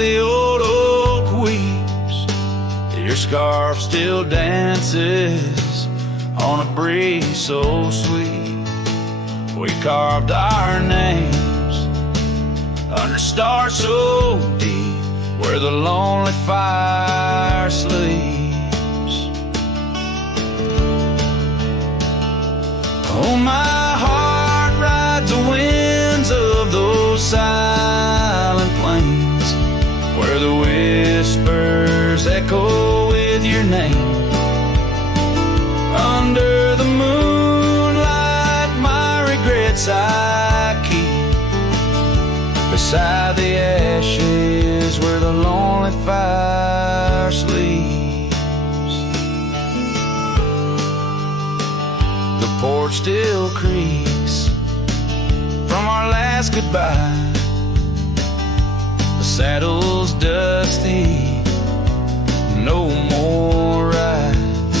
the old oak weeps, your scarf still dances on a breeze so sweet. We carved our names under stars so deep, where the lonely fire sleeps. Oh, my heart rides the winds of those silent plains, where the whispers echo with your name. Under the moonlight, my regrets I keep beside the ashes where the lonely fire sleeps. The porch still creaks from our last goodbye. The saddle's dusty, no more rides.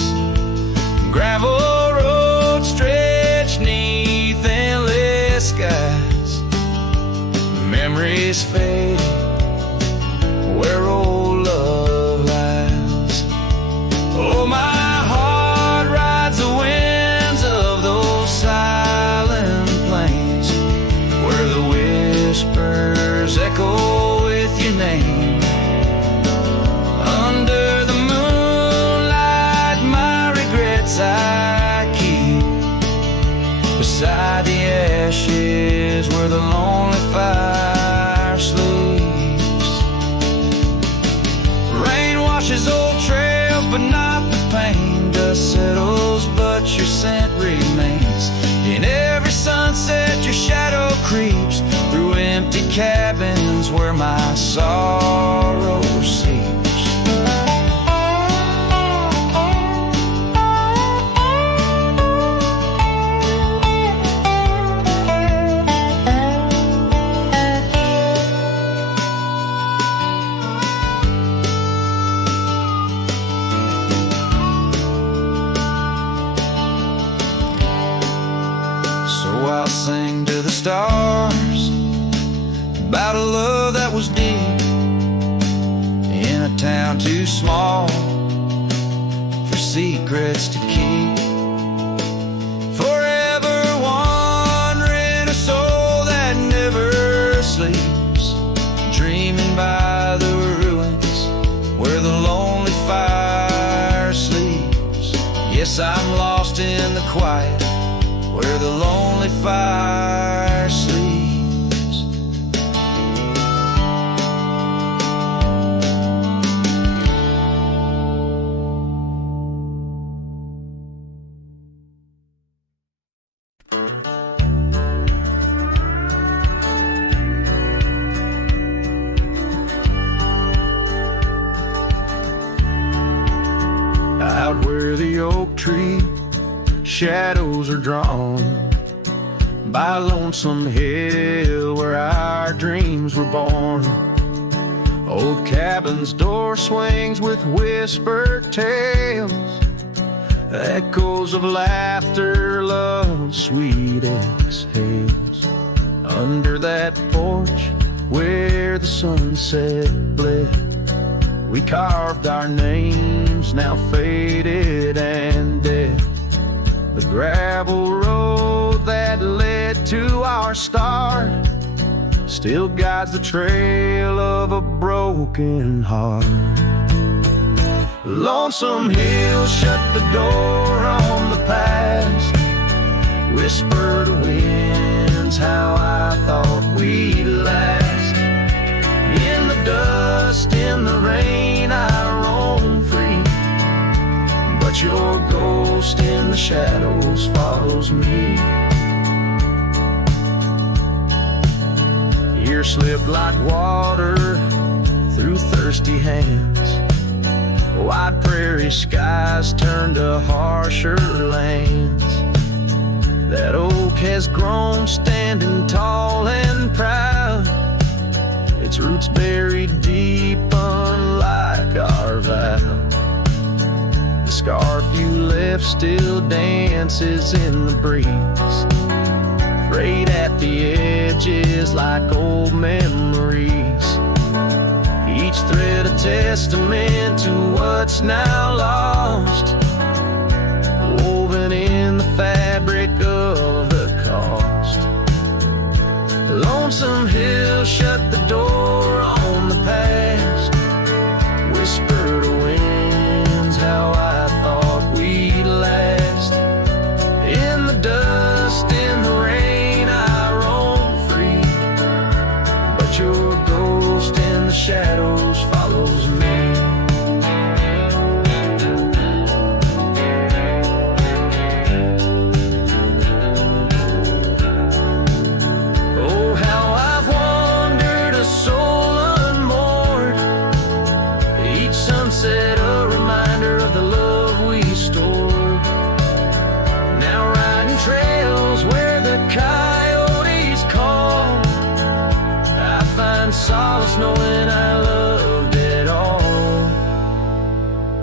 Gravel roads stretch neath endless skies. Memories fade where old love lies. Oh, my heart rides the winds of those silent plains, where the whispers echo with your name. Under the moonlight, my regrets I keep beside the ashes where the lonely fire sleeps. Rain washes old trails, but not the pain. Dust settles, but your scent remains. In every sunset, your shadow creeps through empty cabins where my sorrow seeps. I'll sing to the stars about a love that was deep in a town too small for secrets to keep. Forever wandering, a soul that never sleeps, dreaming by the ruins where the lonely fire sleeps. Yes, I'm lost in the quiet where the lonely fire sleeps. Out where the oak tree shadows are drawn by Lonesome Hill where our dreams were born. Old cabin's door swings with whispered tales, echoes of laughter, love, sweet exhales. Under that porch where the sunset bled, we carved our names, now faded and dead. The gravel road that led to our start still guides the trail of a broken heart. Lonesome Hill shut the door on the past, whisper to winds how I thought we'd last. In the dust, in the rain, I roam free, but your ghost in the shadows follows me. Years slip like water through thirsty hands, wide prairie skies turn to harsher lands. That oak has grown standing tall and proud, its roots buried deep unlike our vow. The scarf you left still dances in the breeze, frayed at the edges like old memories. testament to what's now lost, woven in the fabric of the cost. Lonesome Hill shut the door on the past, whisper to winds how I thought we'd last. In the dust, in the rain, I roam free, but your ghost in the shadows follows me. Oh, how I've wandered, a soul unmoored, each sunset a reminder of the love we stored. Now riding trails where the coyotes call, I find solace knowing I loved it all.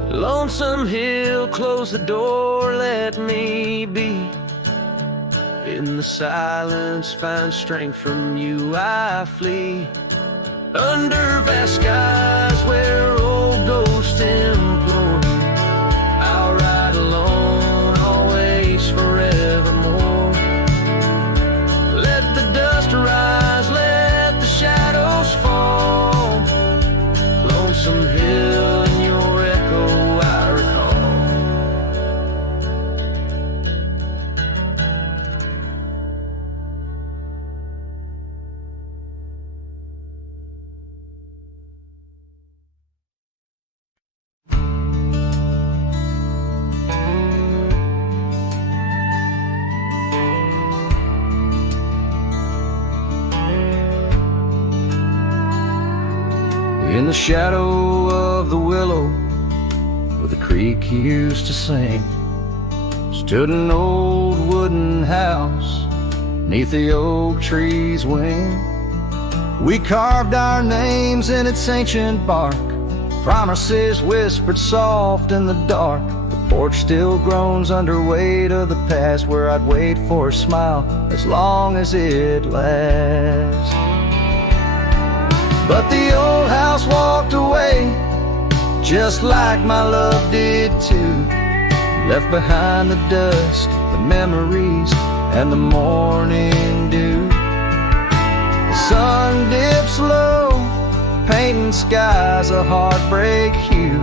Lonesome Hill, close the door, let me be. In the silence, find strength from you, I flee. Under vast skies where old ghosts implore, I'll ride alone, always, forevermore. Let the dust rise, let the shadows fall. Lonesome Hill, in your echo I recall. In the shadow of the willow where the creek used to sing, stood an old wooden house neath the oak tree's wing. We carved our names in its ancient bark, promises whispered soft in the dark. The porch still groans under weight of the past, where I'd wait for a smile as long as it lasts. But the old house walked away, just like my love did too. Left behind the dust, the memories, and the morning dew. The sun dips low, painting skies a heartbreak hue.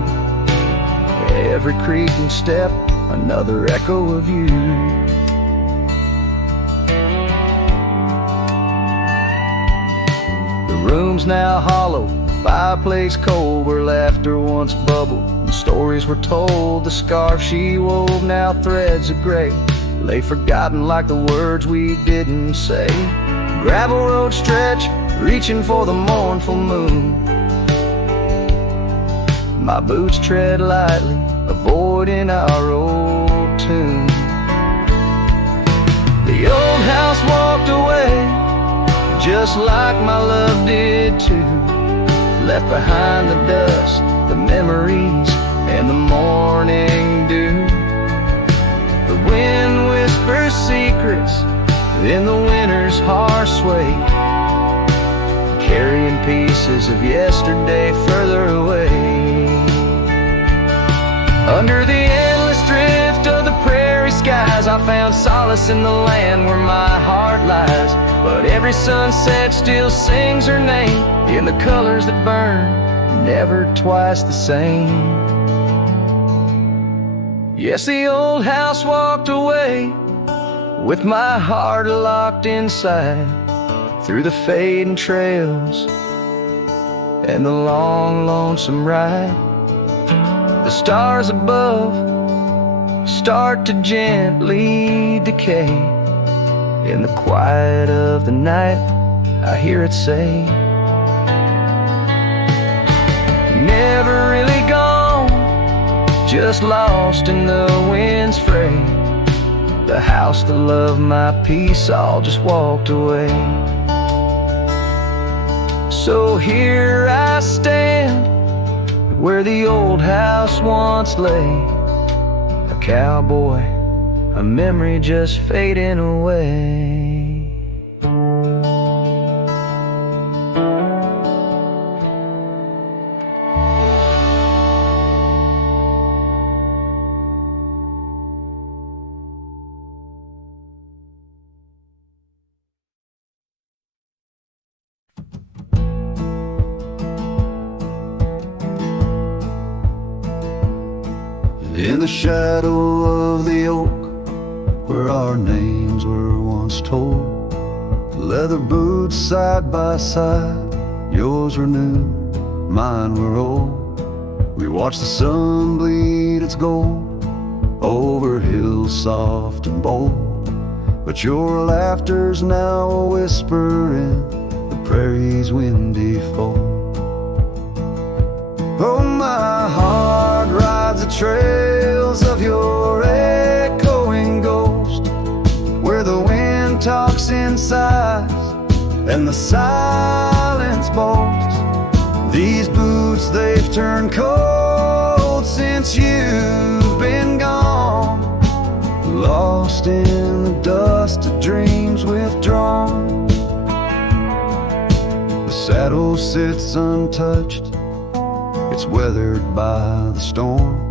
Every creaking step, another echo of you. The room's now hollow, the fireplace cold, where laughter once bubbled and stories were told. The scarf she wove, now threads of gray, lay forgotten like the words we didn't say. Gravel road stretch, reaching for the mournful moon. My boots tread lightly, avoiding our old tune. The old house walked away, just like my love did too. Left behind the dust, the memories, and the morning dew. The wind whispers secrets in the winter's harsh sway, carrying pieces of yesterday further away. Under the endless drift of the prairie skies, I found solace in the land where my heart lies. But every sunset still sings her name in the colors that burn, never twice the same. Yes, the old house walked away, with my heart locked inside, through the fading trails and the long, lonesome ride. The stars above start to gently decay. In the quiet of the night, I hear it say, never really gone, just lost in the wind's fray. The house that loved my peace all just walked away. So here I stand, where the old house once lay, a cowboy, a memory just fading away. In the shadow of the oak, where our names were once told, leather boots side by side, yours were new, mine were old. We watched the sun bleed its gold over hills soft and bold, but your laughter's now a whisper in the prairie's windy fold. Oh, my heart rides the trails of your echoing ghost, where the wind talks in sighs and the silence boasts. These boots, they've turned cold since you've been gone, lost in the dust of dreams withdrawn. The saddle sits untouched, it's weathered by the storm.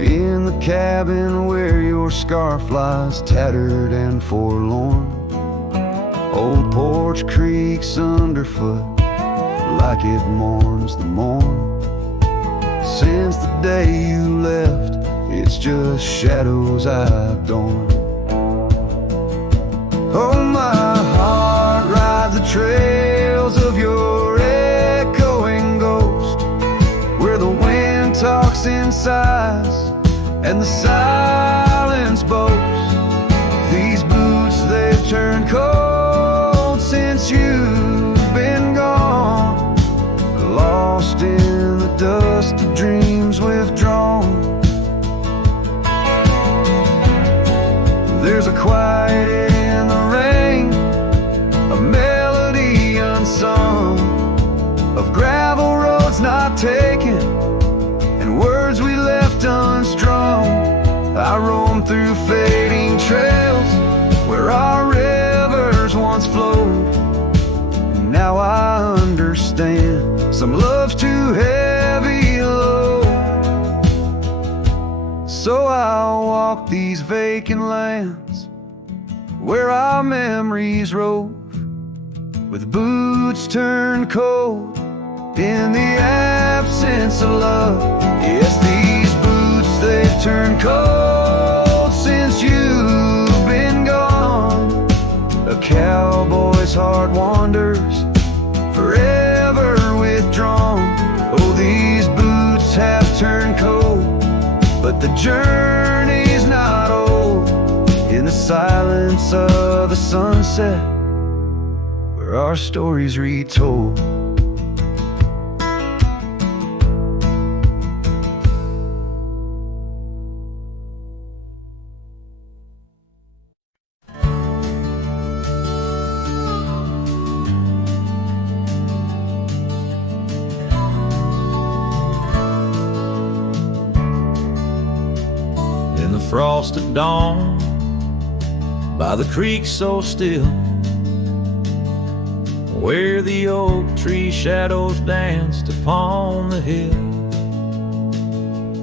In the cabin where your scarf lies tattered and forlorn, old porch creaks underfoot like it mourns the morn. Since the day you left, it's just shadows I've adorn. Oh, my heart rides the trails of your echoing ghost, where the wind talks in sighs and the silence boasts. These boots, they've turned cold since you've been gone, lost in the dust of dreams withdrawn. There's a quiet in the rain, a melody unsung, of gravel roads not taken and words we left unstrung. I roam through fading trails where our rivers once flowed, and now I understand some love's too heavy a load. So I'll walk these vacant lands where our memories rove, with boots turned cold in the absence of love. Yes, these boots, they've turned cold since you've been gone. A cowboy's heart wanders, forever withdrawn. Oh, these boots have turned cold, but the journey's not old. In the silence of the sunset, where our stories retold. In the frosted dawn, by the creek so still, where the oak tree shadows danced upon the hill,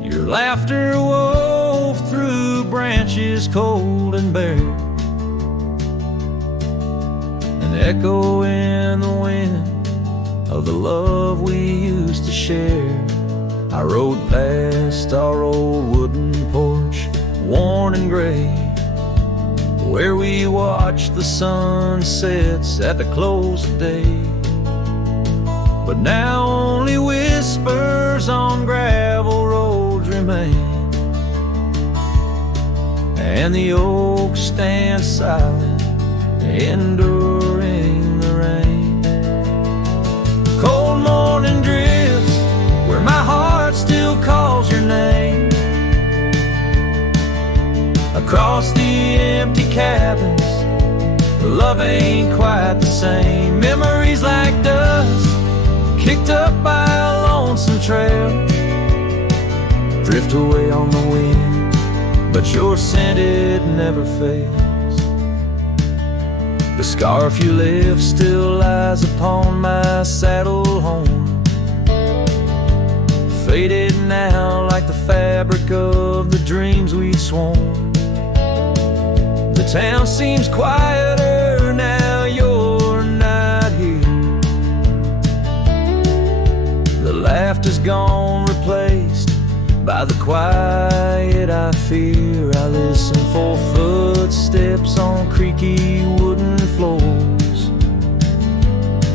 your laughter wove through branches cold and bare, an echo in the wind of the love we used to share. I rode past our old wooden porch, worn and gray, where we watched the sunsets at the close of day. But now only whispers on gravel roads remain, and the oak stands silent, enduring the rain. Cold morning drifts where my heart still calls your name, across the empty cabins, love ain't quite the same. Memories like dust, kicked up by a lonesome trail, drift away on the wind, but your scent, it never fails. The scarf you left still lies upon my saddle horn, faded now like the fabric of the dreams we'd sworn. The town seems quieter now you're not here. The laughter's gone, replaced By the quiet I fear, I listen for footsteps on creaky wooden floors,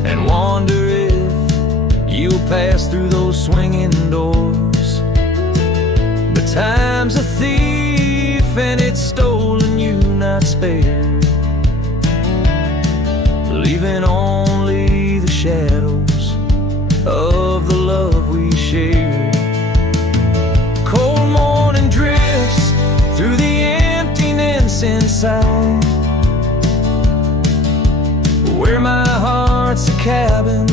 and wonder if you'll pass through those swinging doors. But time's a thief and it's stolen you not spared, leaving only the shadows of the love we shared. Cold morning drifts through the emptiness inside, where my heart's a cabin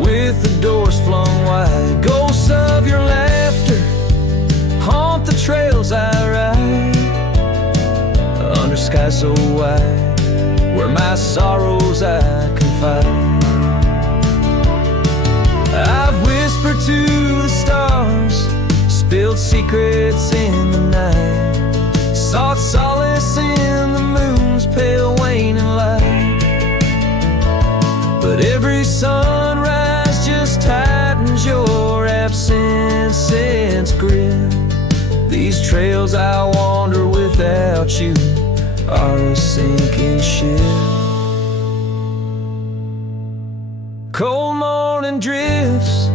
with the doors flung wide. Ghosts of your laughter haunt the trails I ride, under sky so wide, where my sorrows I confide. I've whispered to the stars, spilled secrets in the night, sought solace in the moon's pale waning light. But every sunrise just tightens your absence's grip. These trails I wander without you are a sinking ship. Cold morning drifts,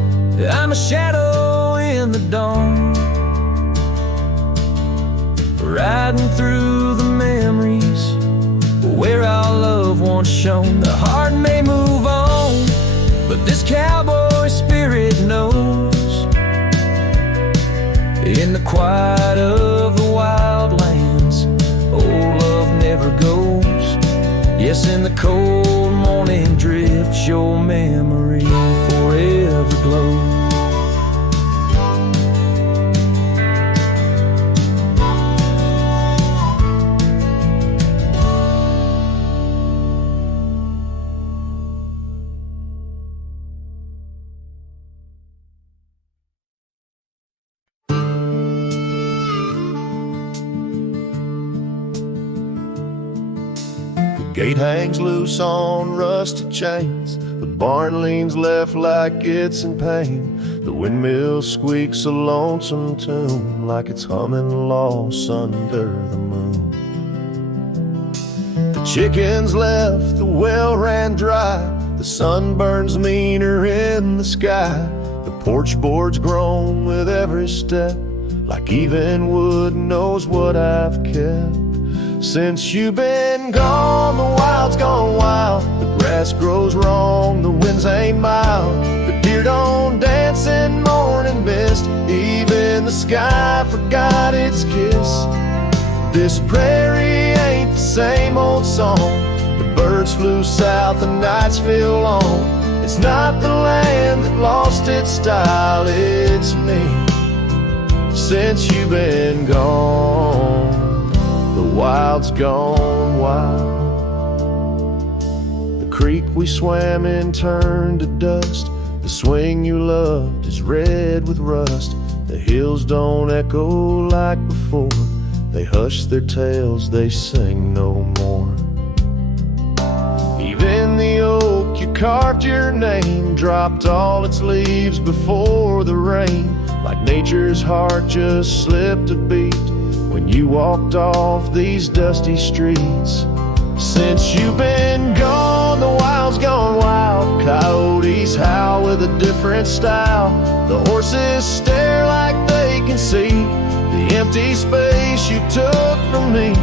I'm a shadow in the dawn, riding through the memories where our love once shone. The heart may move on, but this cowboy spirit knows, in the quiet of the wildlands, old love never goes. Yes, in the cold morning drifts, your memory forever glows. Gate hangs loose on rusted chains, the barn leans left like it's in pain. The windmill squeaks a lonesome tune, like it's humming lost under the moon. The chickens left, the well ran dry, the sun burns meaner in the sky. The porch board's grown with every step, like even wood knows what I've kept. Since you've been gone, the wild's gone wild. The grass grows wrong, the winds ain't mild. The deer don't dance in morning mist, even the sky forgot its kiss. This prairie ain't the same old song. The birds flew south, the nights feel long. It's not the land that lost its style, it's me. Since you've been gone, the wild's gone wild. The creek we swam in turned to dust. The swing you loved is red with rust. The hills don't echo like before. They hush their tales, they sing no more. Even the oak you carved your name dropped all its leaves before the rain, like nature's heart just slipped a beat when you walked off these dusty streets. Since you've been gone, the wild's gone wild. Coyotes howl with a different style. The horses stare like they can see the empty space you took from me.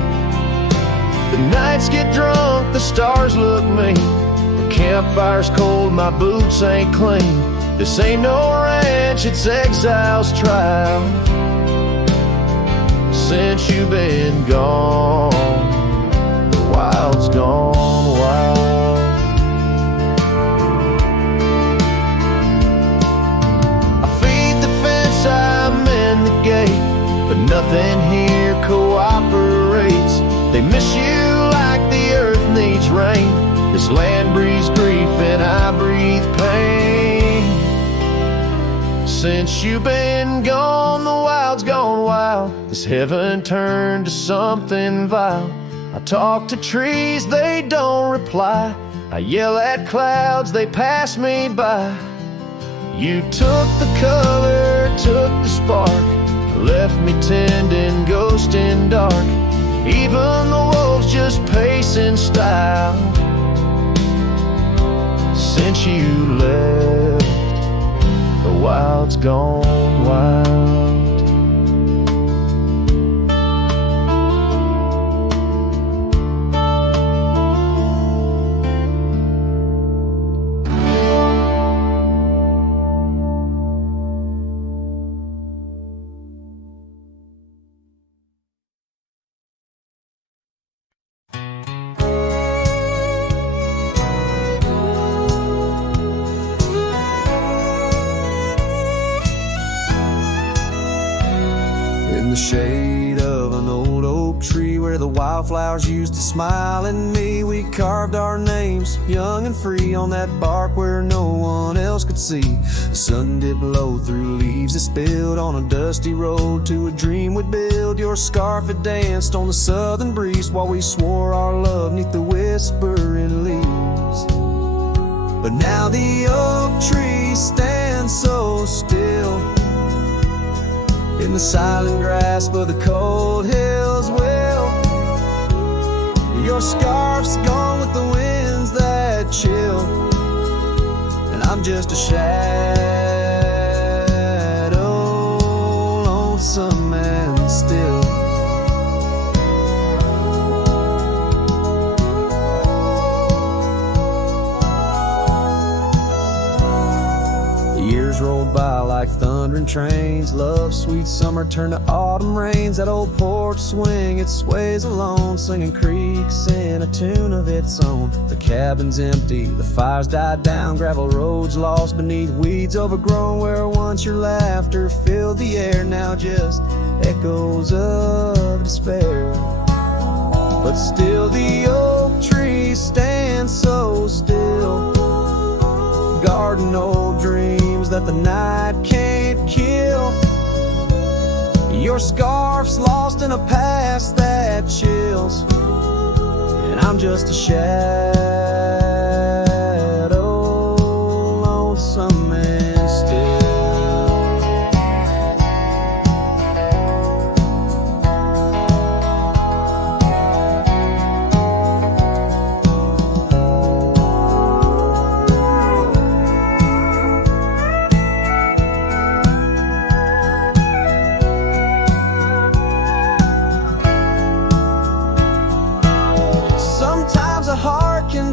The nights get drunk, the stars look mean. The campfire's cold, my boots ain't clean. This ain't no ranch, it's exile's trial. Since you've been gone, the wild's gone wild. I feed the fence, I mend the gate, but nothing here cooperates. They miss you like the earth needs rain. This land breathes grief and I breathe pain. Since you've been gone, the wild's gone wild. This heaven turned to something vile. I talk to trees, they don't reply. I yell at clouds, they pass me by. You took the color, took the spark, left me tending ghost in dark. Even the wolves just pacing style. Since you left, the wild's gone wild. In the shade of an old oak tree where the wildflowers used to smile at me, we carved our names, young and free, on that bark where no one else could see. The sun did blow through leaves that spilled on a dusty road to a dream we'd build. Your scarf had danced on the southern breeze while we swore our love neath the whispering leaves. But now the oak tree stands so still in the silent grasp of the cold hills. Well, your scarf's gone with the winds that chill, and I'm just a shadow, lonesome and still. Years rolled by like thundering trains. Love, sweet summer turned to autumn rains. That old porch swing, it sways alone, singing creeks in a tune of its own. The cabin's empty, the fire's died down, gravel roads lost beneath weeds overgrown. Where once your laughter filled the air, now just echoes of despair. But still the oak tree stands so still, guarding old dreams that the night can't kill. Your scarf's lost in a past that chills, and I'm just a shadow, lonesome and still.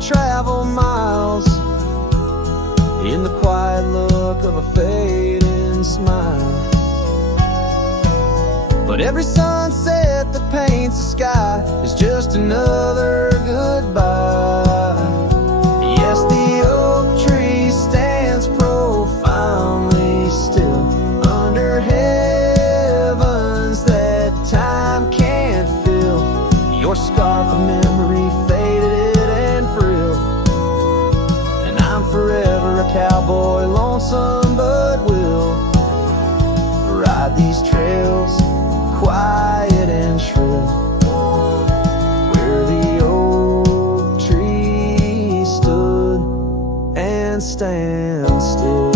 Travel miles in the quiet look of a fading smile, but every sunset that paints the sky is just another goodbye. Yes, the oak tree stands profoundly still under heavens that time can't fill. Your scarf of memory faded forever a cowboy, lonesome but will ride these trails quiet and shrill, where the oak tree stood and stands still.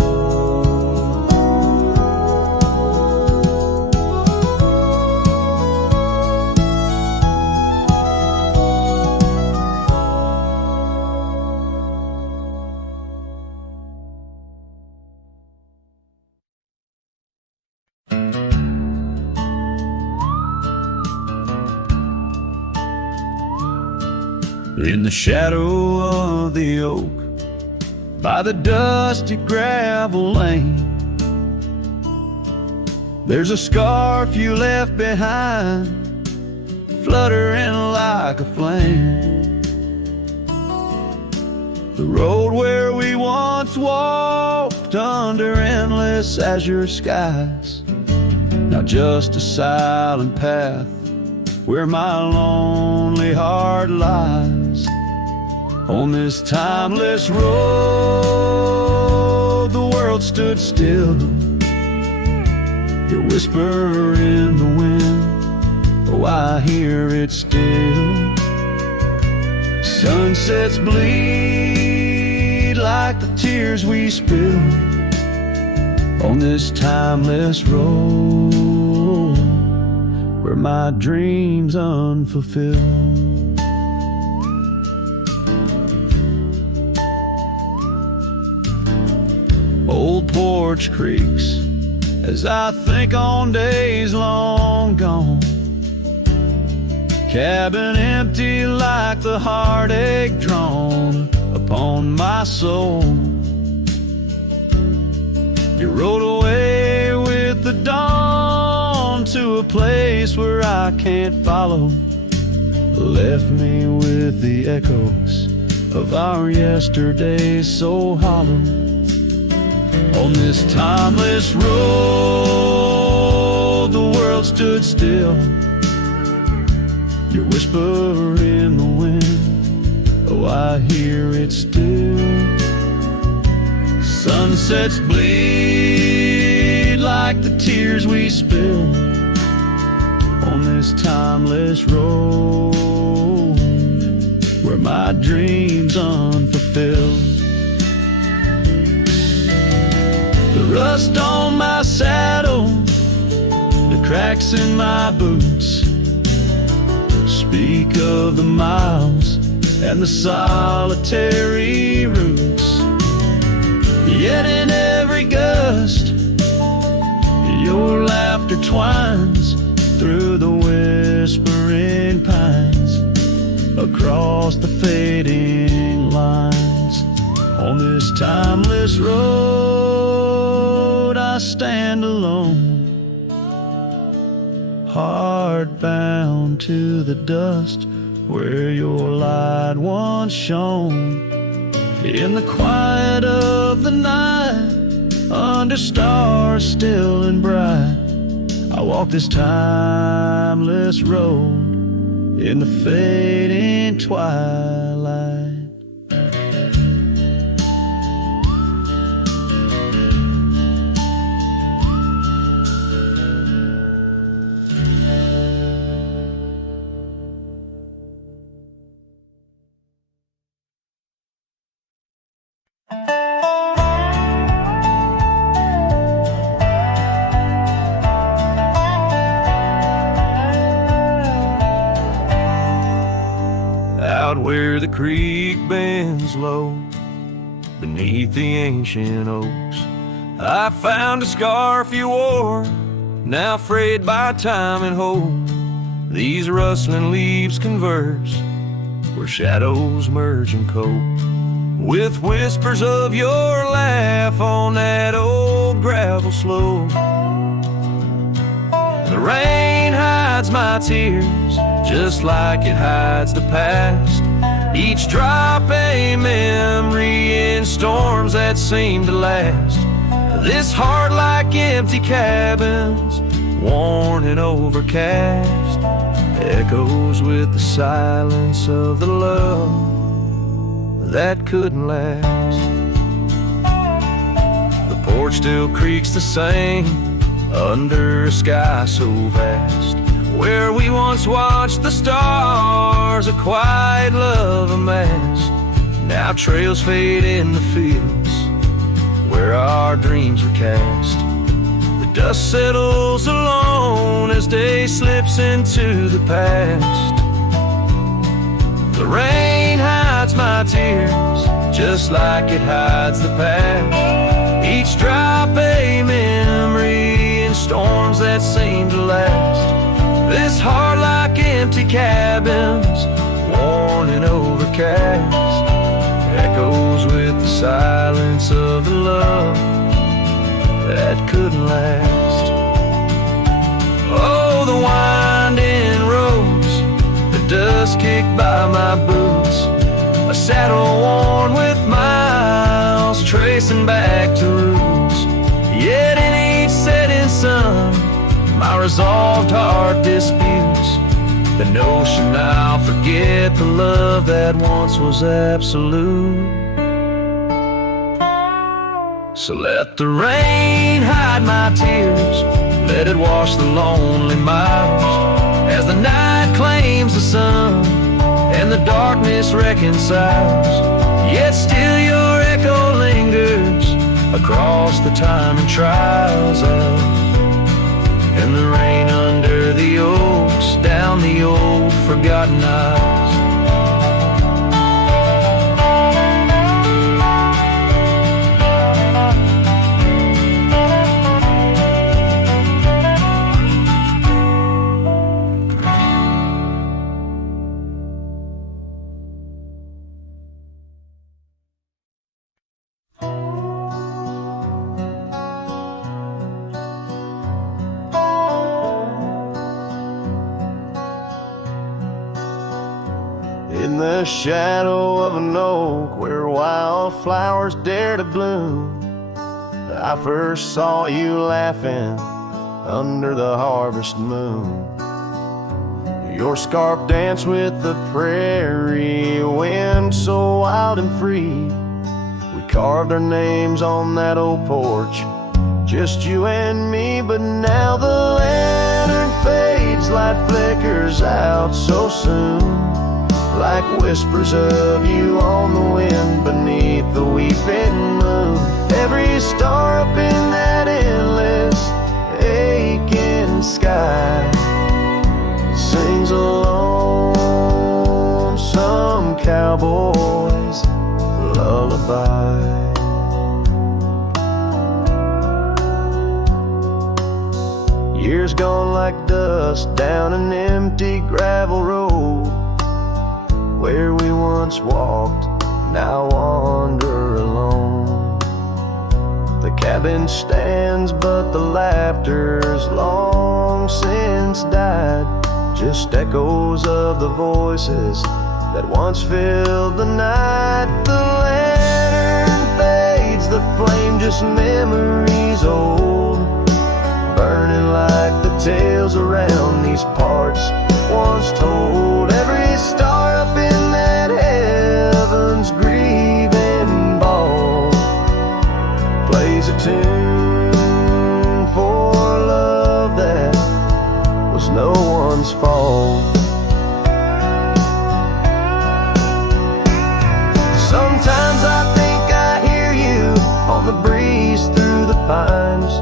In the shadow of the oak, by the dusty gravel lane, there's a scarf you left behind, fluttering like a flame. The road where we once walked under endless azure skies, now just a silent path where my lonely heart lies. On this timeless road, the world stood still, your whisper in the wind, oh, I hear it still. Sunsets bleed like the tears we spilled, on this timeless road where my dreams unfulfilled. Old porch creaks as I think on days long gone. Cabin empty like the heartache drawn upon my soul. You rode away with the dawn to a place where I can't follow. Left me with the echoes of our yesterdays so hollow. On this timeless road, the world stood still. Your whisper in the wind, oh, I hear it still. Sunsets bleed like the tears we spill on this timeless road where my dreams unfulfilled. The rust on my saddle, the cracks in my boots speak of the miles and the solitary routes. Yet in every gust, your laughter twines through the whispering pines, across the fading lines. On this timeless road, I stand alone, heart bound to the dust where your light once shone. In the quiet of the night, under stars still and bright, I walk this timeless road in the fading twilight. Out where the creek bends low, beneath the ancient oaks, I found a scarf you wore, now frayed by time and hope. These rustling leaves converse, where shadows merge and cope, with whispers of your laugh on that old gravel slope. The rain hides my tears, just like it hides the past. Each drop a memory in storms that seem to last. This heart like empty cabins, worn and overcast, echoes with the silence of the love that couldn't last. The porch still creaks the same under a sky so vast, where we once watched the stars, a quiet love amassed. Now trails fade in the fields where our dreams were cast. The dust settles alone as day slips into the past. The rain hides my tears, just like it hides the past. Each drop a memory in storms that seem to last. This heart like empty cabins, worn and overcast, echoes with the silence of the love that couldn't last. Oh, the winding roads, the dust kicked by my boots, a saddle worn with miles, tracing back to roots. Yet in each setting sun, my resolved heart disputes the notion I'll forget the love that once was absolute. So let the rain hide my tears, let it wash the lonely miles, as the night claims the sun and the darkness reconciles. Yet still your echo lingers across the time and trials of, and the rain under the oaks, down the old forgotten aisles. In the shadow of an oak where wildflowers dare to bloom, I first saw you laughing under the harvest moon. Your scarf danced with the prairie wind so wild and free. We carved our names on that old porch, just you and me. But now the lantern fades, light flickers out so soon, like whispers of you on the wind beneath the weeping moon. Every star up in that endless aching sky sings a lonesome cowboy's lullaby. Years gone like dust down an empty gravel road, where we once walked, now wander alone. The cabin stands, but the laughter's long since died, just echoes of the voices that once filled the night. The lantern fades, the flame just memories old, burning like the tales around these parts once told. Every star up in that heaven's grieving ball plays a tune for love that was no one's fault. Sometimes I think I hear you on the breeze through the pines,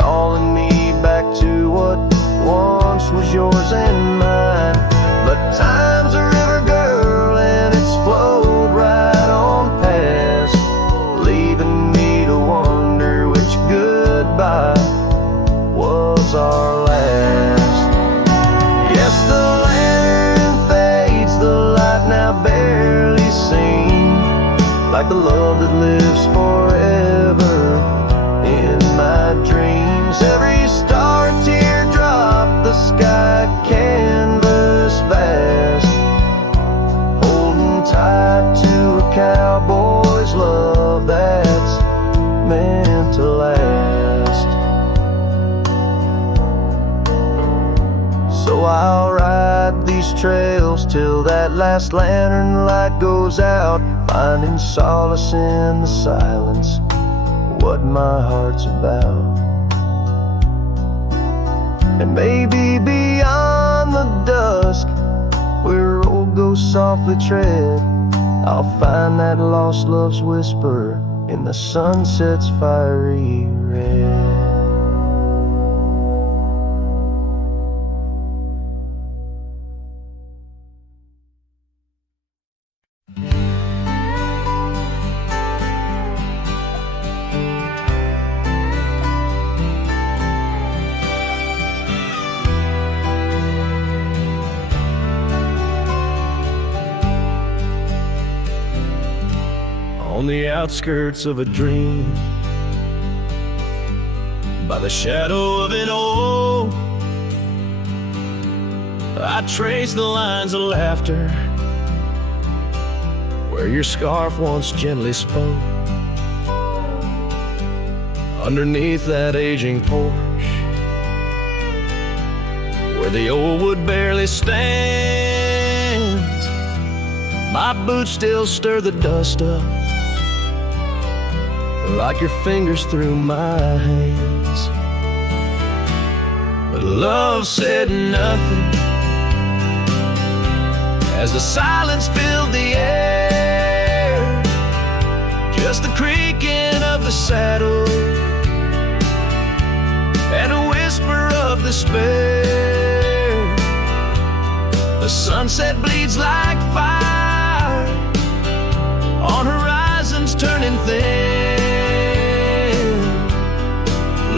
calling me back to what once was yours and mine. But time's a river, girl, and it's flowed right on past, leaving me to wonder which goodbye was our last. Yes, the lantern fades, the light now barely seen, like the love that lives forever in my dreams. Every star, a teardrop, the sky canvas vast, holding tight to a cowboy's love that's meant to last. So I'll ride these trails till that last lantern light goes out, finding solace in the silence, what my heart's about. And maybe beyond the dusk, where road goes softly tread, I'll find that lost love's whisper in the sunset's fiery red. On the outskirts of a dream, by the shadow of an oak, I trace the lines of laughter where your scarf once gently spoke. Underneath that aging porch, where the old wood barely stands, my boots still stir the dust up, like your fingers through my hands. But love said nothing as the silence filled the air, just the creaking of of the saddle and a whisper of despair. The sunset bleeds like fire on horizons turning thin.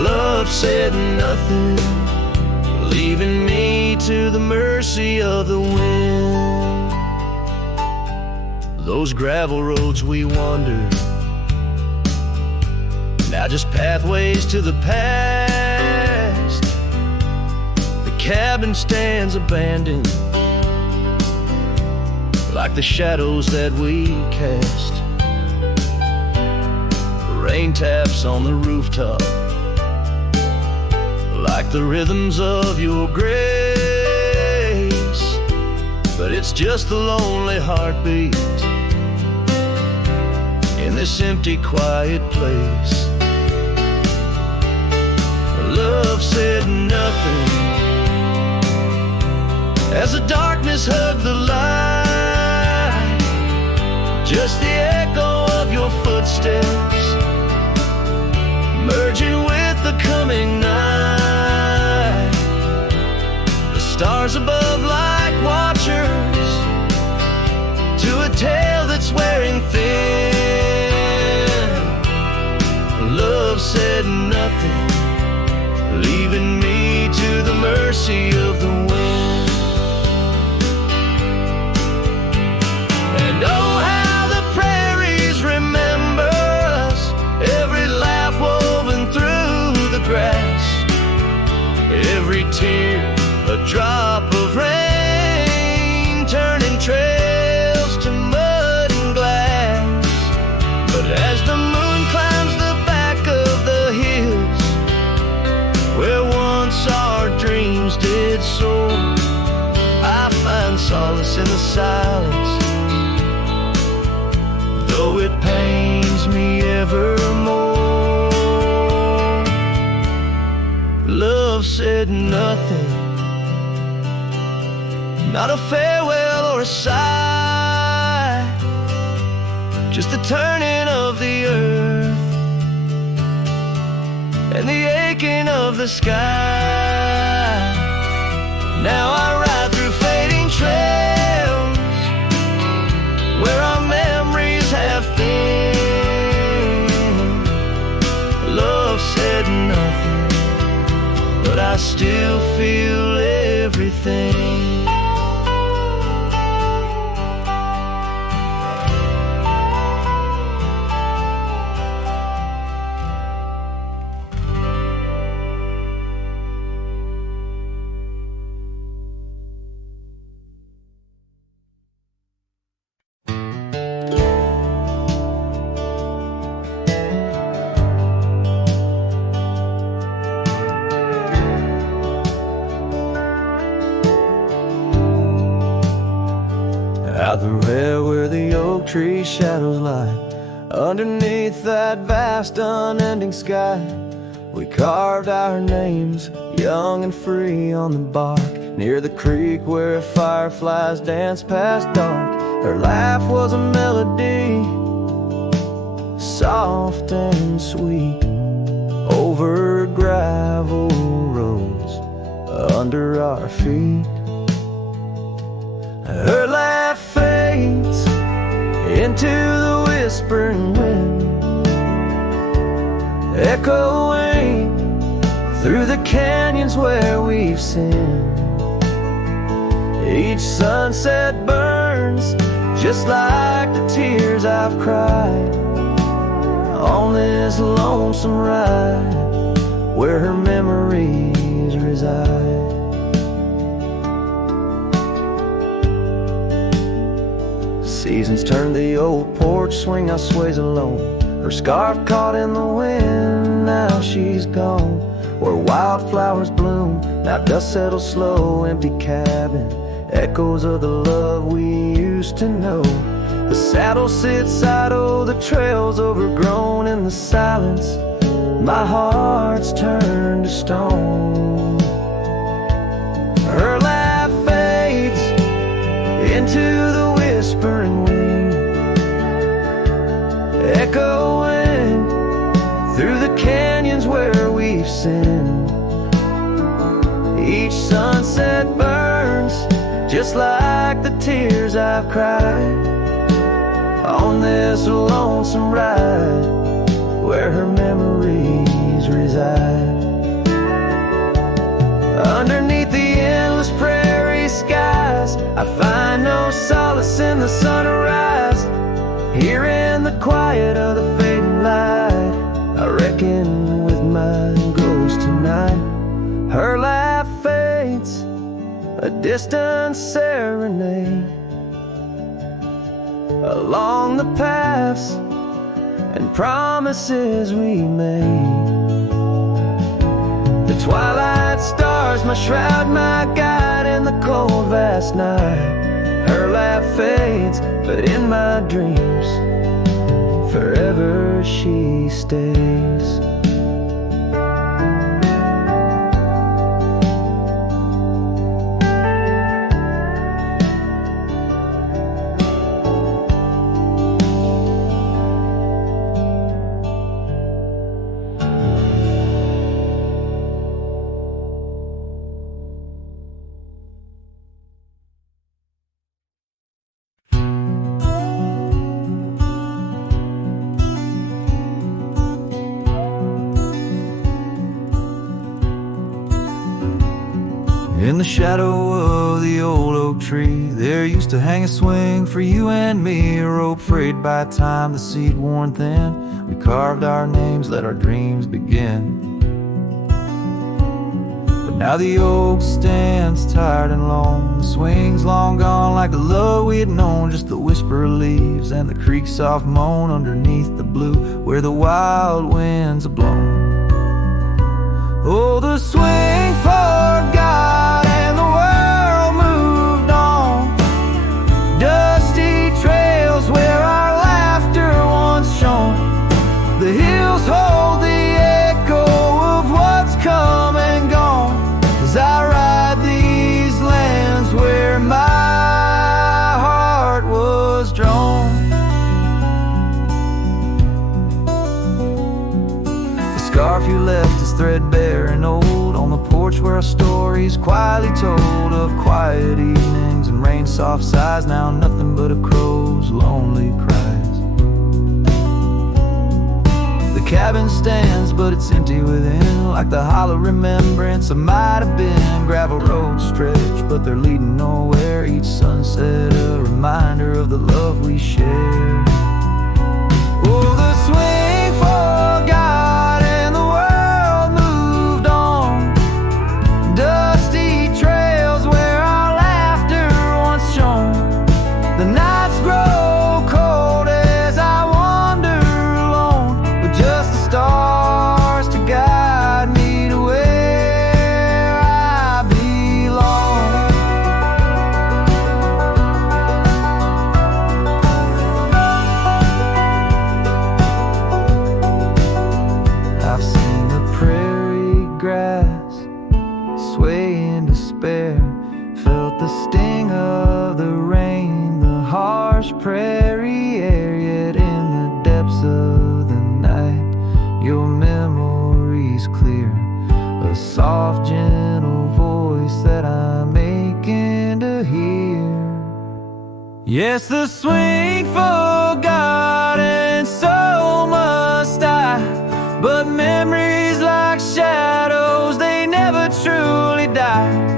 Love said nothing, leaving me to the mercy of the wind. Those gravel roads we wandered, now just pathways to the past. The cabin stands abandoned, like the shadows that we cast. Rain taps on the rooftop, like the rhythms of your grace. But it's just a lonely heartbeat in this empty, quiet place. Love said nothing as the darkness hugged the light. Just the echo of your footsteps merging with the coming night. The stars above like watchers to a tale that's wearing thin. Love said nothing, leaving me to the mercy of the wind. And oh, how the prairies remember us, every laugh woven through the grass, every tear a drop of rain, turning trails to mud and glass. But as the moon climbs the back of the hills where once our dreams did soar, I find solace in the silence, though it pains me evermore. Love said nothing, not a farewell or a sigh, just the turning of the earth and the aching of the sky. Now I ride through fading trails where our memories have thinned. Love said nothing, but I still feel everything. Out the rail where the oak tree shadows lie, underneath that vast unending sky, we carved our names, young and free, on the bark. Near the creek where fireflies danced past dark, her laugh was a melody, soft and sweet, over gravel roads under our feet. Her laugh fades into the whispering wind, echoing through the canyons where we've sinned. Each sunset burns just like the tears I've cried on this lonesome ride where her memories reside. Seasons turn the old porch swing, I sways alone, her scarf caught in the wind, now she's gone. Where wildflowers bloom, now dust settles slow, empty cabin, echoes of the love we used to know. The saddle sits idle, the trail's overgrown in the silence, my heart's turned to stone. Her laugh fades into the whispering wind, echoing through the canyons where we've sinned. Each sunset burns just like the tears I've cried on this lonesome ride where her memories reside. Underneath the endless prairie skies, I find no solace in the sunrise. Here in the quiet of the fading light, I reckon with my ghost tonight. Her laugh fades, a distant serenade along the paths and promises we made. The twilight stars, my shroud, my guide in the cold vast night. Her laugh fades, but in my dreams forever she stays. In the shadow of the old oak tree, there used to hang a swing for you and me, a rope frayed by time, the seed worn thin. We carved our names, let our dreams begin. But now the oak stands tired and lone, the swing's long gone like the love we had known, just the whisper of leaves and the creek's soft moan underneath the blue where the wild winds have blown. Oh, the swing forgot and the world moved on. Dusty trails where our laughter once shone. The hills hold the echo of what's come and gone as I ride these lands where my heart was drawn. The scarf you left is threadbare and old on the porch where our stories quietly told of quiet evenings and rain soft sighs. Now nothing but a crow's lonely cries. The cabin stands but it's empty within, like the hollow remembrance of might have been. Gravel roads stretch but they're leading nowhere, each sunset a reminder of the love we shared. Oh, the swing forgot and the world moved on. Dusty trails where our laughter once shone. The nights grow cold as I wander alone, with just the stars to guide me to where I belong. I've seen the prairie grass sway in despair, felt the sting of the rain, the harsh prairie air, yet in the depths of the night your memory's clear, a soft gentle voice that I'm aching to hear. Yes, the swing forgot and so must I, but memories like shadows, they never truly die.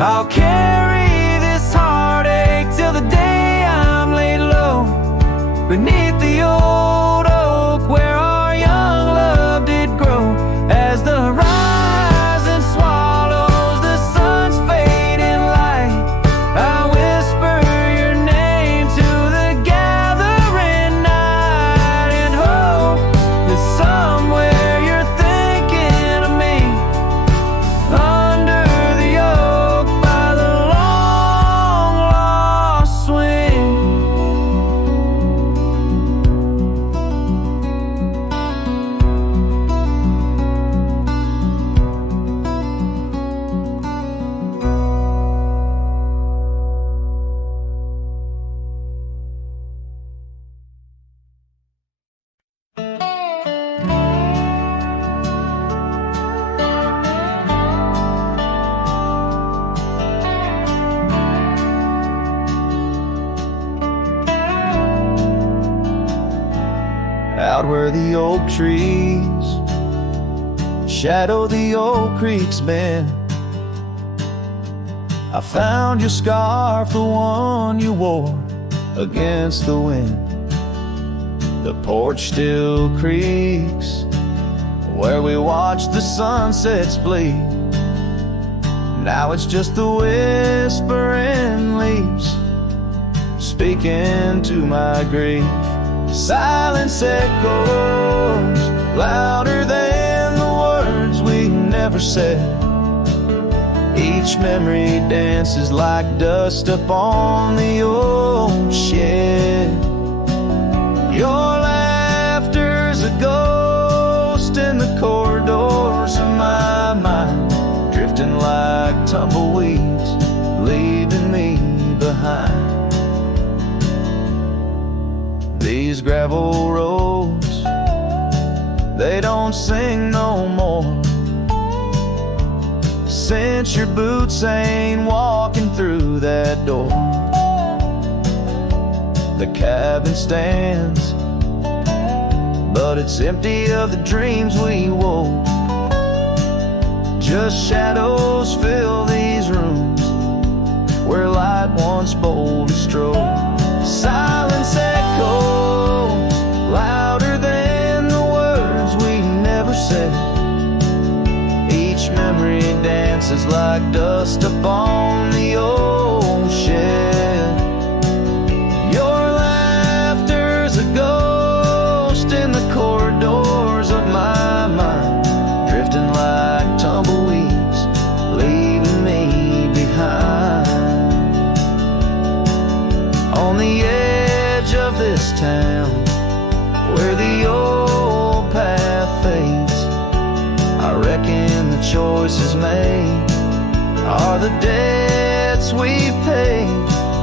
I'll carry this heartache till the day I'm laid low beneath the old oak where our young love did grow. As the horizon swallows the sun's fading light, I whisper your name to the gathering night and hope that somewhere you're thinking of me under the oak by the lawn. where the oak trees shadow the old creek's bend. I found your scarf, the one you wore against the wind. The porch still creaks where we watched the sunsets bleed. Now it's just the whispering leaves speaking to my grief. Silence echoes louder than the words we never said. Each memory dances like dust upon the old shed. Your laughter's a ghost in the corridors of my mind, drifting like tumbleweeds, leaving me behind. These gravel roads, they don't sing no more, since your boots ain't walking through that door. The cabin stands, but it's empty of the dreams we wove. Just shadows fill these rooms where light once boldly strode. Silence echoes louder than the words we never said. Each memory dances like dust upon the old shed. Your laughter's a ghost in the corridors of my mind, drifting like tumbleweeds, leaving me behind. On the edge of this town, where the old path fades, I reckon the choices made are the debts we've paid.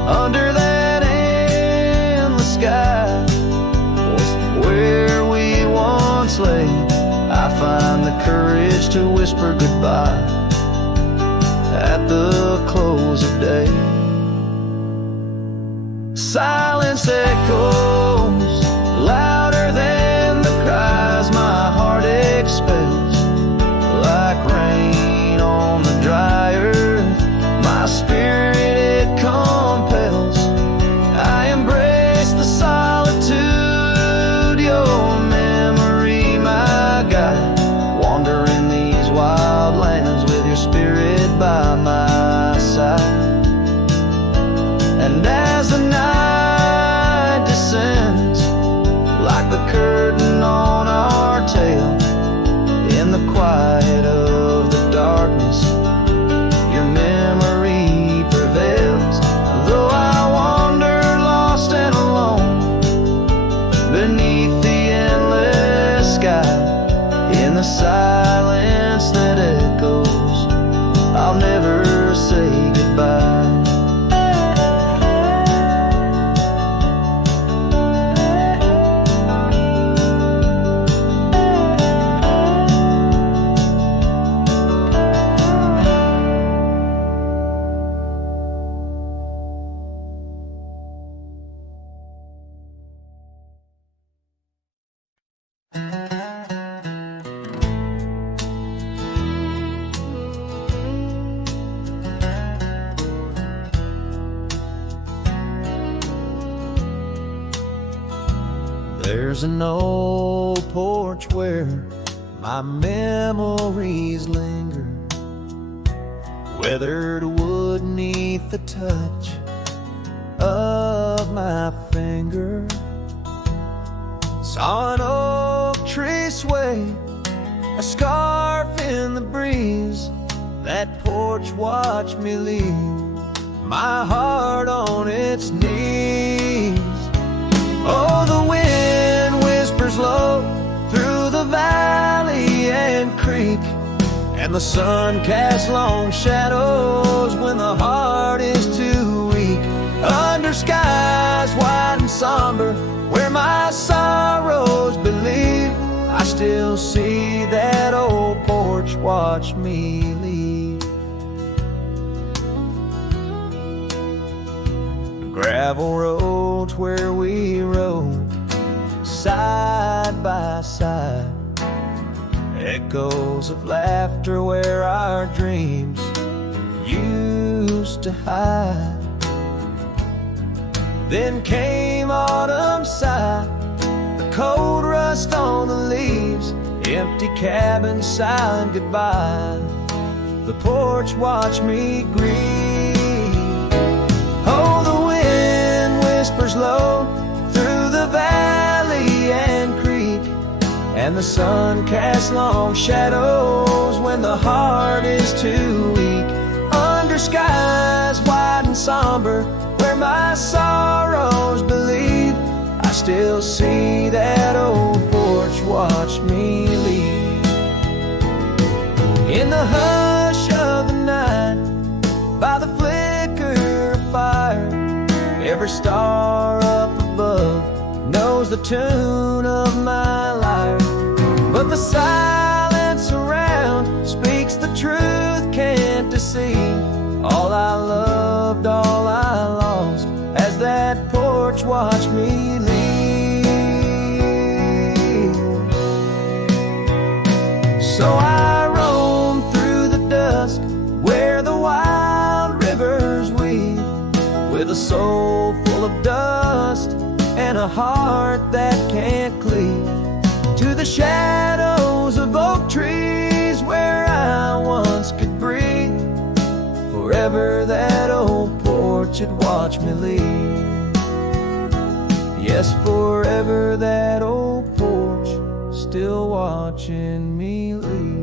Under that endless sky was where we once lay. I find the courage to whisper goodbye at the close of day. Silence echoes louder than the cries my heart expels. Like rain on the dry earth, my spirit it compels. I embrace the solitude, your memory my guide. Wandering these wild lands with your spirit by my side. And as the night descends, like the curtain on our tale, in the quiet of the darkness, your memory prevails. Though I wander lost and alone beneath the endless sky, in the silence that echoes, I'll never say goodbye. There's an old porch where my memories linger, weathered wood neath the touch of my finger. Saw an oak tree sway, a scarf in the breeze. That porch watched me leave my heart on its knees. Oh, the wind whispers low through the valley and creek, and the sun casts long shadows when the heart is too weak. Under skies wide and somber, where my sorrows believe, I still see that old porch watch me leave. Gravel roads where we rode side side by side. Echoes of laughter where our dreams used to hide. Then came autumn's sigh, the cold rust on the leaves, empty cabin silent goodbye. The porch watched me grieve. Oh, the wind whispers low through the valley and creek, and the sun casts long shadows when the heart is too weak. Under skies wide and somber, where my sorrows believe, I still see that old porch watch me leave. In the hush of the night, by the flicker of fire, every star up above knows the tune of my lyre. But the silence around speaks the truth, can't deceive. All I loved, all I lost, as that porch watched me leave. So I roam through the dusk where the wild rivers weave, with a soul full of dust and a heart that can't cleave, to the shadows of oak trees where I once could breathe. Forever that old porch had watched me leave. Yes, forever that old porch still watching me leave.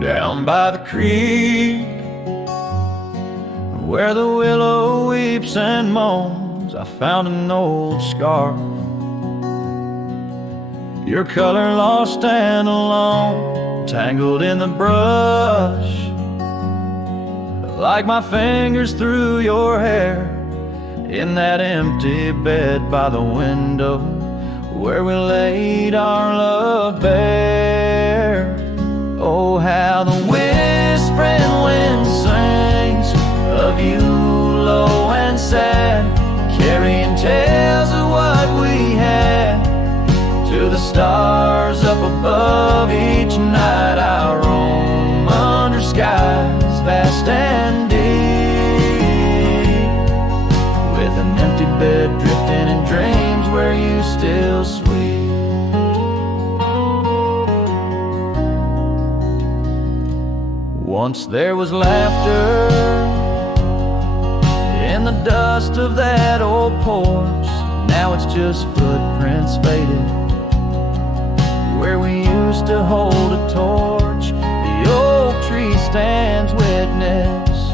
Down by the creek, where the willow weeps and moans, I found an old scarf, your color lost and alone, tangled in the brush, like my fingers through your hair, in that empty bed by the window, where we laid our love bare. Oh, how the whispering wind sings of you low and sad, carrying tales of what we had to the stars up above. Each night I roam under skies vast and deep, with an empty bed drifting in dreams where you still sleep. Once there was laughter in the dust of that old porch. Now it's just footprints faded where we used to hold a torch. The oak tree stands witness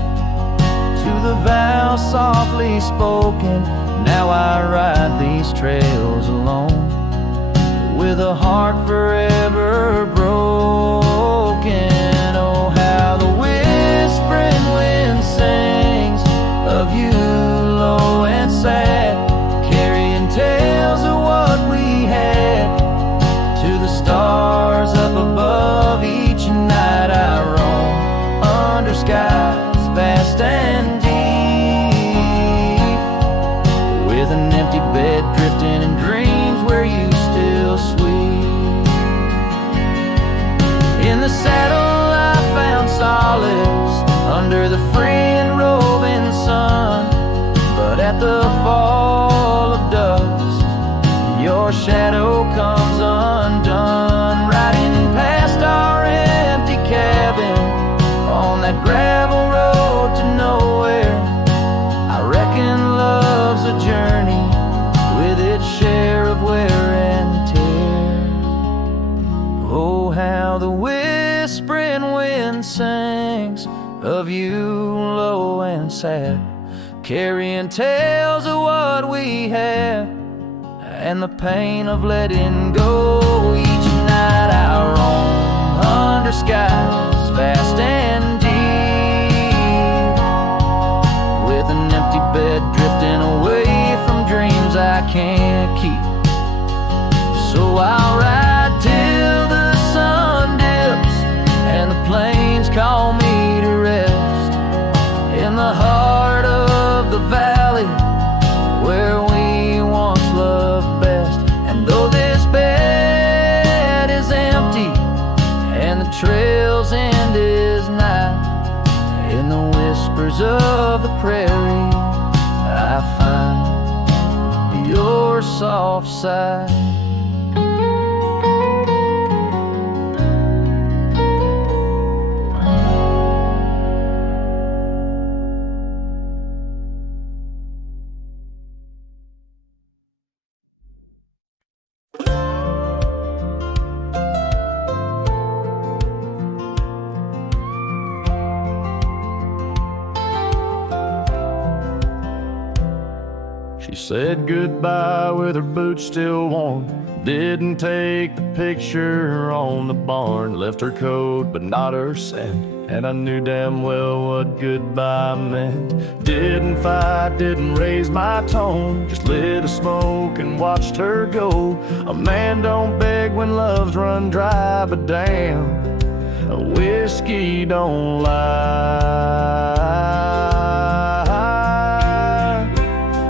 to the vow softly spoken. Now I ride these trails alone, with a heart forever broken. Oh, how the whispering wind sings of you low and sad, carrying tales of what we had to the stars up above. Each night I roam under skies vast and deep, with an empty bed drifting in dreams where you still sweet. In the saddle I found solace under the free and roving sun, but at the fall of dusk your shadow comes undone, riding past our empty cabin on that gravel road to nowhere. I reckon love's a journey with its share of wear and tear. Oh, how the whispering wind sings of you low and sad, carrying tales of what we had and the pain of letting go. Each night I roam under skies vast and deep, with an empty bed drifting away. whispers of the prairie, I find your soft side. She said goodbye with her boots still warm. Didn't take the picture on the barn. Left her coat but not her scent, and I knew damn well what goodbye meant. Didn't fight, didn't raise my tone, just lit a smoke and watched her go. A man don't beg when love's run dry, but damn, a whiskey don't lie.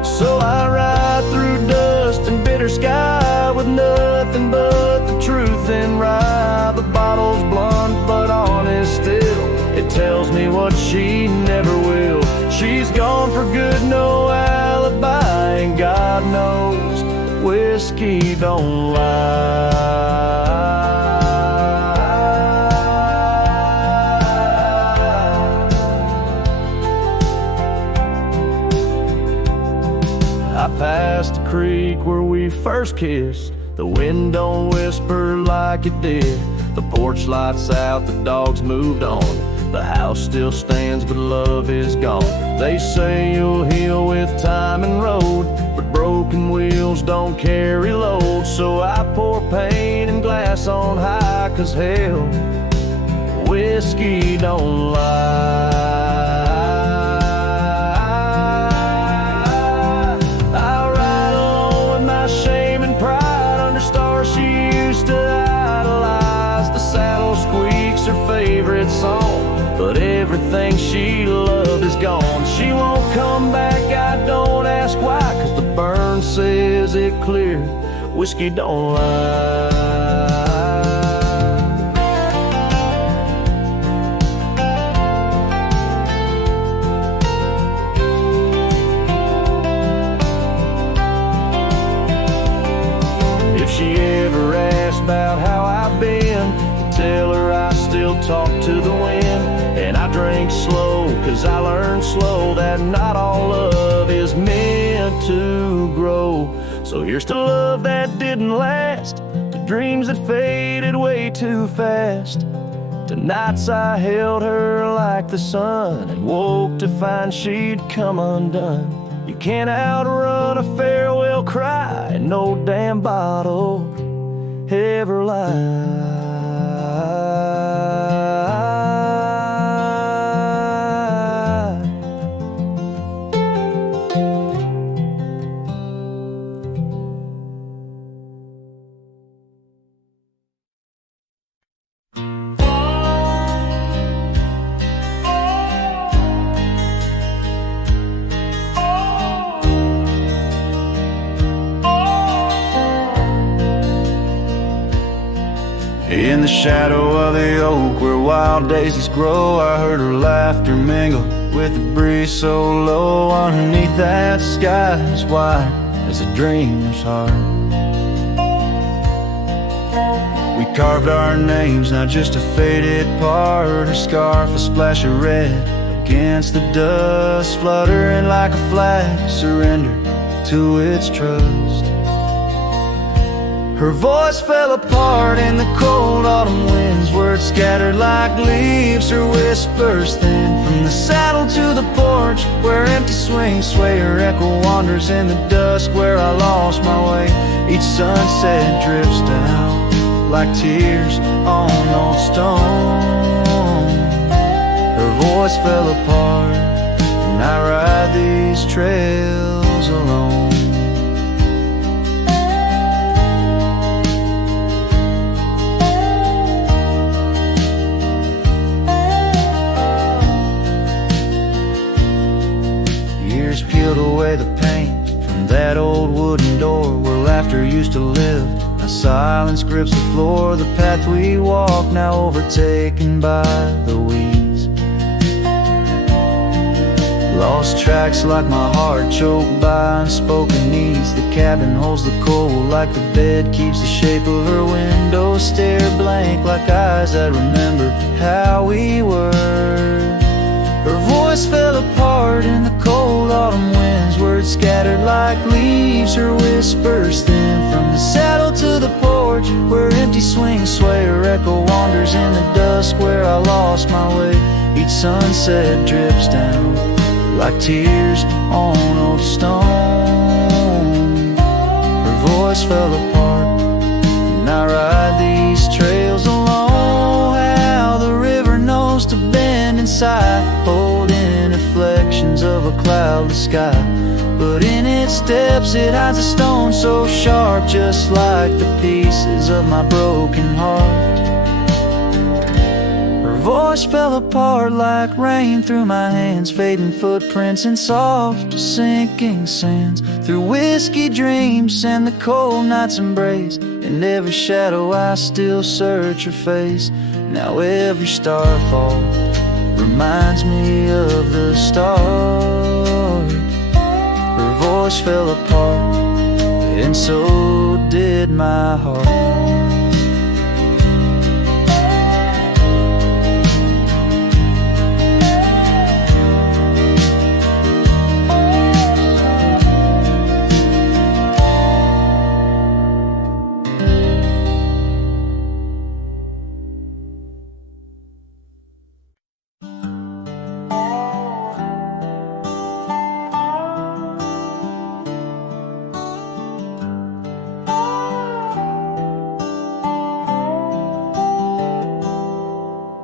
So I ride through dust and bitter sky with nothing but the truth in rye. The bottle's blunt but honest still, it tells me what she never will. She's gone for good, no alibi, and God knows whiskey don't lie. I passed the creek where we first kissed. The wind don't whisper like it did. The porch lights out, the dogs moved on. The house still stands, but love is gone. They say you'll heal with time and road, but broken wheels don't carry load. So I pour pain and glass on high, 'cause hell, whiskey don't lie. Her favorite song, but everything she loved is gone. She won't come back, I don't ask why, 'cause the burn says it clear, whiskey don't lie. If she ever asks about how I've been, tell her I still talk to the wind. And I drink slow, 'cause I learned slow that not all love is meant to grow. So here's to love that didn't last, to dreams that faded way too fast, to nights I held her like the sun and woke to find she'd come undone. You can't outrun a farewell cry, and no damn bottle ever lies. In the shadow of the oak where wild daisies grow, I heard her laughter mingle with the breeze so low. Underneath that sky as wide as a dreamer's heart, we carved our names, not just a faded part. Her scarf a splash of red against the dust, fluttering like a flag, surrender to its trust. Her voice fell apart in the cold autumn winds, words scattered like leaves, her whispers thin. From the saddle to the porch where empty swings sway, her echo wanders in the dusk where I lost my way. Each sunset drips down like tears on old stone. Her voice fell apart, and I ride these trails alone. Peeled away the paint from that old wooden door where laughter used to live. Now silence grips the floor, the path we walk now overtaken by the weeds. Lost tracks like my heart, choked by unspoken needs. The cabin holds the cold like the bed keeps the shape of her window. Stare blank like eyes that remember how we were. Her voice fell apart in the cold autumn winds. Words scattered like leaves, her whispers thin. From the saddle to the porch, where empty swings sway, her echo wanders in the dusk where I lost my way. Each sunset drips down like tears on old stone. Her voice fell apart, and I ride these trails alone. How the river knows to bend inside, holding reflections of a cloudless sky. But in its depths it hides a stone so sharp, just like the pieces of my broken heart. Her voice fell apart like rain through my hands, fading footprints in soft sinking sands. Through whiskey dreams and the cold night's embrace, in every shadow I still search her face. Now every starfall reminds me of the start. Her voice fell apart, and so did my heart.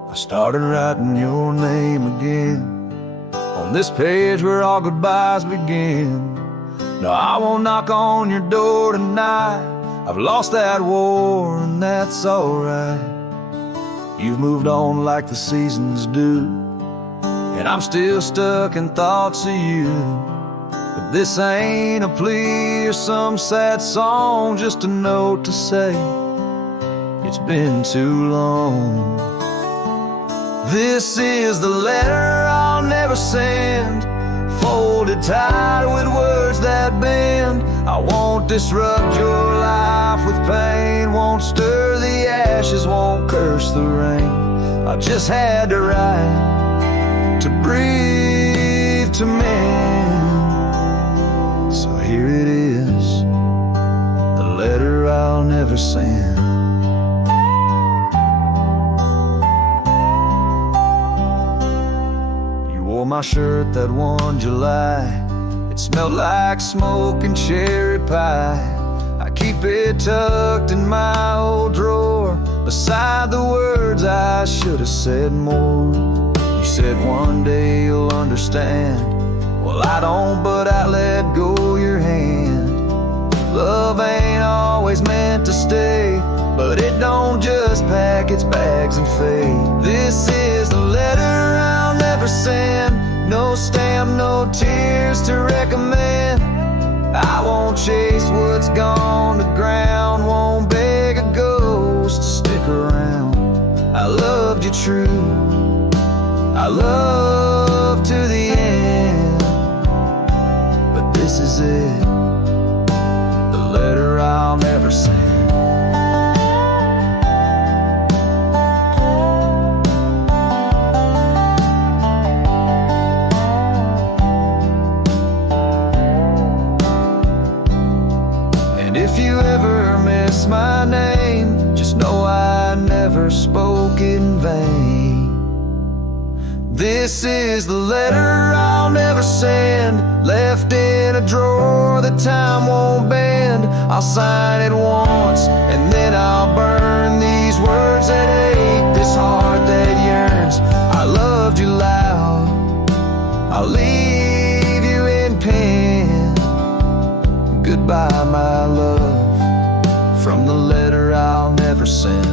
I started writing your name again on this page where all goodbyes begin. No, I won't knock on your door tonight. I've lost that war and that's alright. You've moved on like the seasons do, and I'm still stuck in thoughts of you. But this ain't a plea or some sad song, just a note to say it's been too long. This is the letter I'll never send, folded tight with words that bend. I won't disrupt your life with pain, won't stir the ashes, won't curse the rain. I just had to write, to breathe, to mend. So here it is, the letter I'll never send. My shirt that one July, it smelled like smoke and cherry pie. I keep it tucked in my old drawer, beside the words I should have said more. You said one day you'll understand. Well, I don't, but I let go your hand. Love ain't always meant to stay, but it don't just pack its bags and fade. This is the letter I'll never send, no stamp, no tears to recommend. I won't chase what's gone to ground, won't beg a ghost to stick around. I loved you true, I love to the end, but this is it, the letter I'll never send. If you ever miss my name, just know I never spoke in vain. This is the letter I'll never send, left in a drawer that time won't bend. I'll sign it once and then I'll burn these words that ache, this heart that yearns. I loved you loud, I'll leave you in pen. Goodbye, my love, from the letter I'll never send.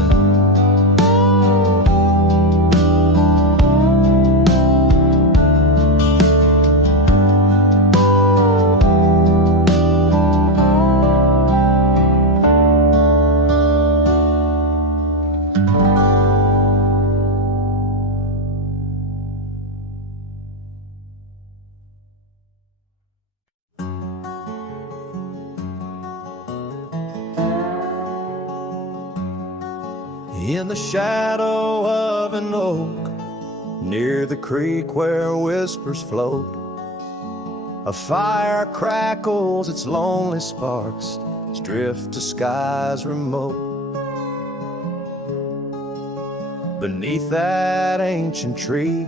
In the shadow of an oak, near the creek where whispers float, a fire crackles its lonely sparks as drift to skies remote. Beneath that ancient tree,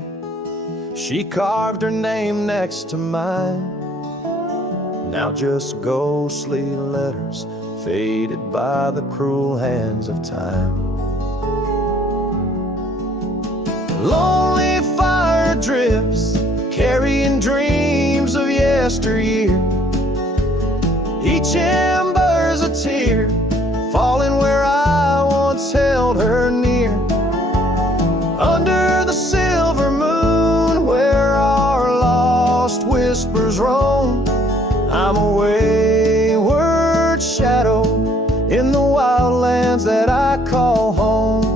she carved her name next to mine. Now just ghostly letters faded by the cruel hands of time. Lonely fire drifts, carrying dreams of yesteryear. Each ember's a tear, falling where I once held her near. Under the silver moon, where our lost whispers roam, I'm a wayward shadow in the wildlands that I call home.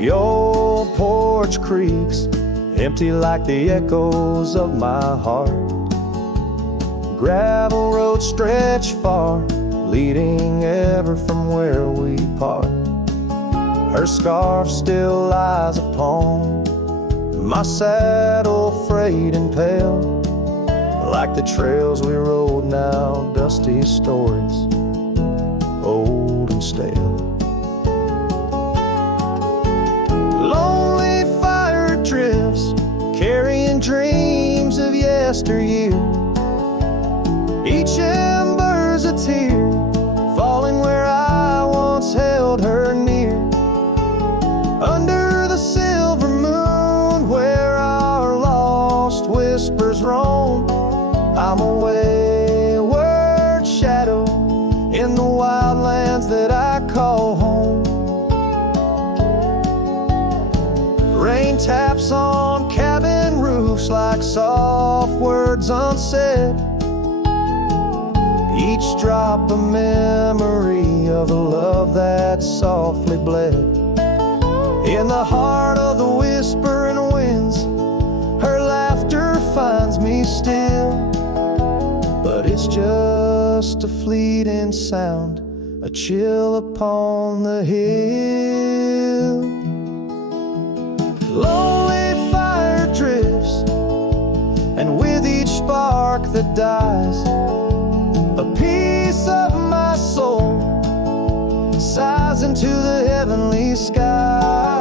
The old porch creaks, empty like the echoes of my heart. Gravel roads stretch far, leading ever from where we part. Her scarf still lies upon my saddle, frayed and pale, like the trails we rode now, dusty stories, old and stale. Lonely fire drifts, carrying dreams of yesteryear. Each ember's a tear, falling where I once held her near. Under the silver moon, where our lost whispers roam, I'm a wayward shadow in the wildlands that I call home. Rain taps on cabin roofs like soft words unsaid, each drop a memory of a love that softly bled. In the heart of the whispering winds, her laughter finds me still, but it's just a fleeting sound, a chill upon the hill. Lonely fire drifts, and with each spark that dies, a piece of my soul sighs into the heavenly sky.